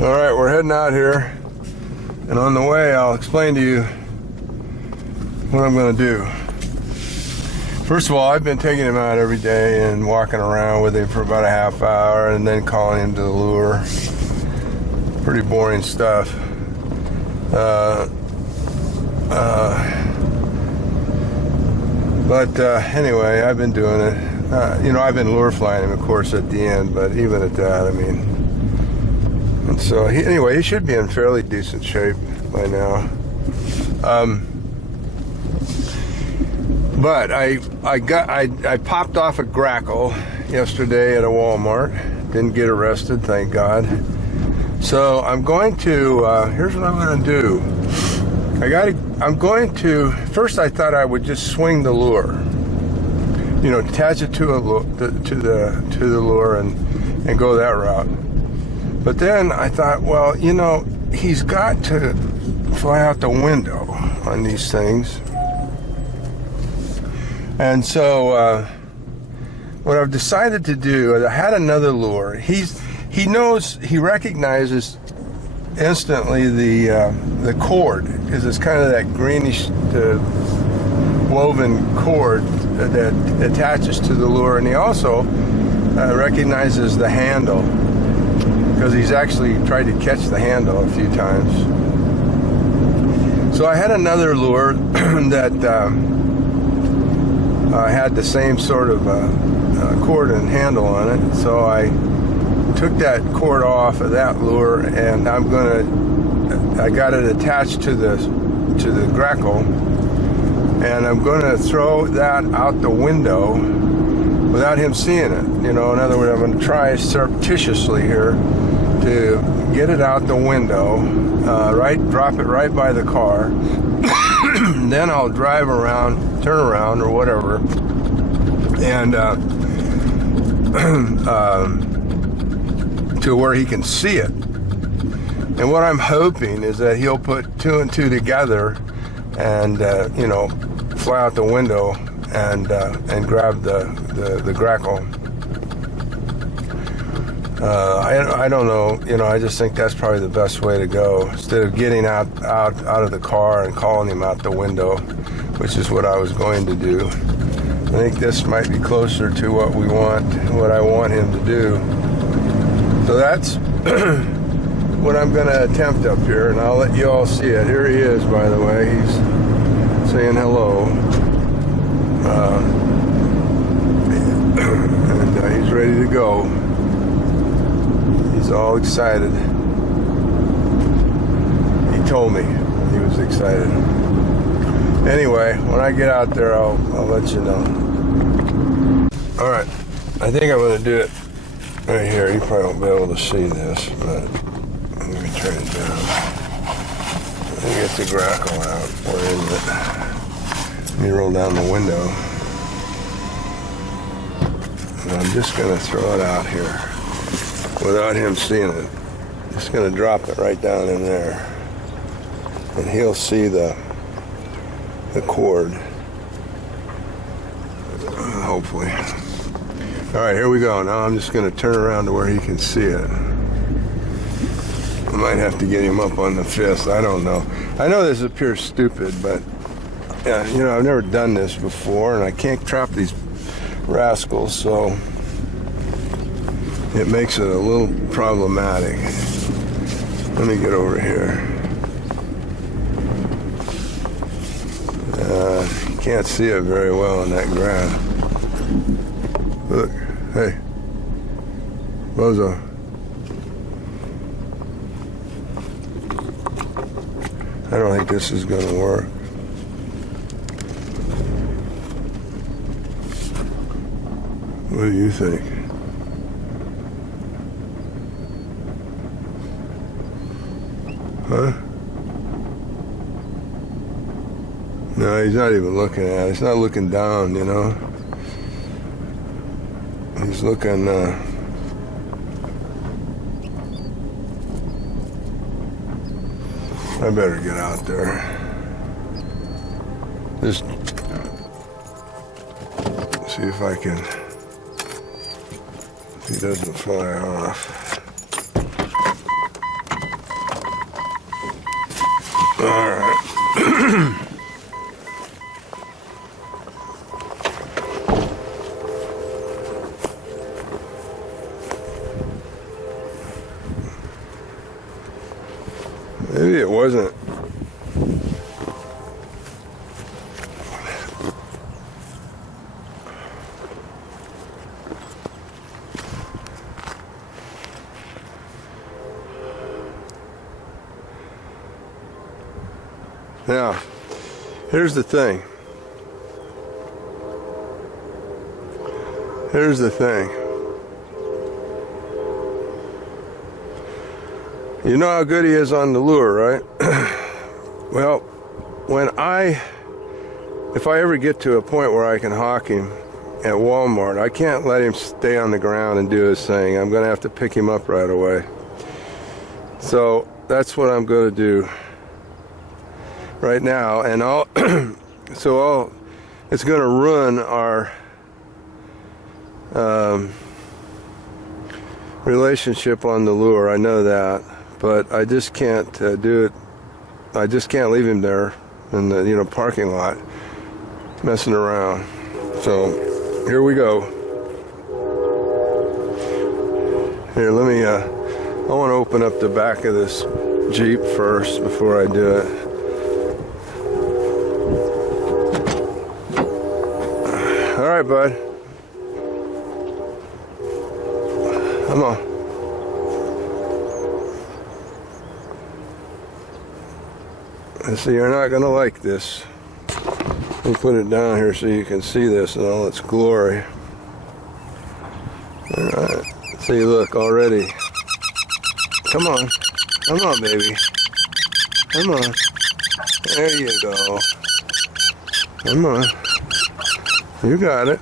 All right, we're heading out here, and on the way I'll explain to you what I'm going to do. First of all, I've been taking him out every day and walking around with him for about a half hour and then calling him to the lure. Pretty boring stuff. Anyway, I've been doing it. I've been lure flying him, of course, at the end, but even at that, I mean. And so, he should be in fairly decent shape by now. But I popped off a grackle yesterday at a Walmart. Didn't get arrested, thank God. So I'm going to. Here's what I'm going to do. First, I thought I would just swing the lure. Attach it to the lure and go that route. But then I thought, well, he's got to fly out the window on these things. And so what I've decided to do is I had another lure. He recognizes instantly the cord, because it's kind of that greenish woven cord that attaches to the lure, and he also recognizes the handle, because he's actually tried to catch the handle a few times. So I had another lure that had the same sort of cord and handle on it, so I took that cord off of that lure, and I got it attached to the grackle, and I'm going to throw that out the window without him seeing it. In other words, I'm going to try surreptitiously here to get it out the window, drop it right by the car. Then I'll drive around, turn around or whatever, and to where he can see it. And what I'm hoping is that he'll put two and two together and fly out the window and grab the grackle. I don't know, I just think that's probably the best way to go, instead of getting out of the car and calling him out the window, which is what I was going to do. I think this might be closer to what I want him to do. So that's what I'm going to attempt up here, and I'll let you all see it. Here he is, by the way. He's saying hello. And he's ready to go. He's all excited. He told me he was excited. Anyway, when I get out there, I'll let you know. All right, I think I'm going to do it right here. You probably won't be able to see this, but let me turn it down. Let me get the grackle out. Where is it? Let me roll down the window. And I'm just going to throw it out here without him seeing it. Just going to drop it right down in there. And he'll see the cord. Hopefully. All right, here we go. Now I'm just going to turn around to where he can see it. I might have to get him up on the fist. I don't know. I know this appears stupid, but I've never done this before, and I can't trap these rascals, so it makes it a little problematic. Let me get over here. Can't see it very well in that grass. Look, hey, Bozo. I don't think this is going to work. What do you think? Huh? No, he's not even looking at it. He's not looking down, He's looking, I better get out there. Just see if I can, if he doesn't fly off. Alright. Maybe it wasn't. Now, here's the thing. Here's the thing. You know how good he is on the lure, right? Well, if I ever get to a point where I can hawk him at Walmart, I can't let him stay on the ground and do his thing. I'm going to have to pick him up right away. So that's what I'm going to do right now, and it's going to ruin our relationship on the lure. I know that, but I just can't do it. I just can't leave him there in the parking lot messing around. So here we go. Here, let me I want to open up the back of this Jeep first before I do it. All right, bud. Come on. So you're not going to like this. Let me put it down here so you can see this in all its glory. All right. See, look, already. Come on. Come on, baby. Come on. There you go. Come on. You got it.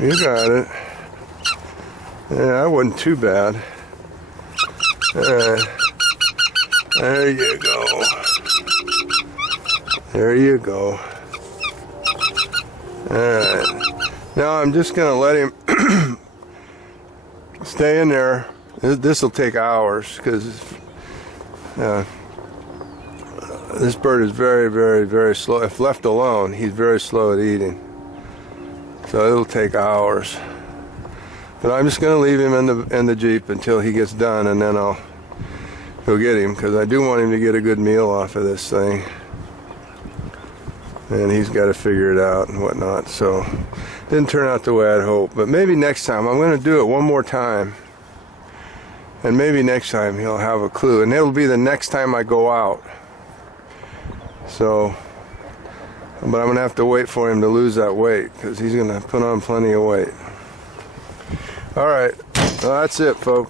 You got it. Yeah, that wasn't too bad. There you go. There you go. Alright. Now I'm just going to let him stay in there. This will take hours because this bird is very, very, very slow. If left alone, he's very slow at eating. So it'll take hours. But I'm just going to leave him in the Jeep until he gets done, and then I'll go get him, because I do want him to get a good meal off of this thing. And he's got to figure it out and whatnot. So didn't turn out the way I'd hoped. But maybe next time I'm going to do it one more time. And maybe next time he'll have a clue. And it'll be the next time I go out. So, but I'm going to have to wait for him to lose that weight, because he's going to put on plenty of weight. All right. Well, that's it, folks.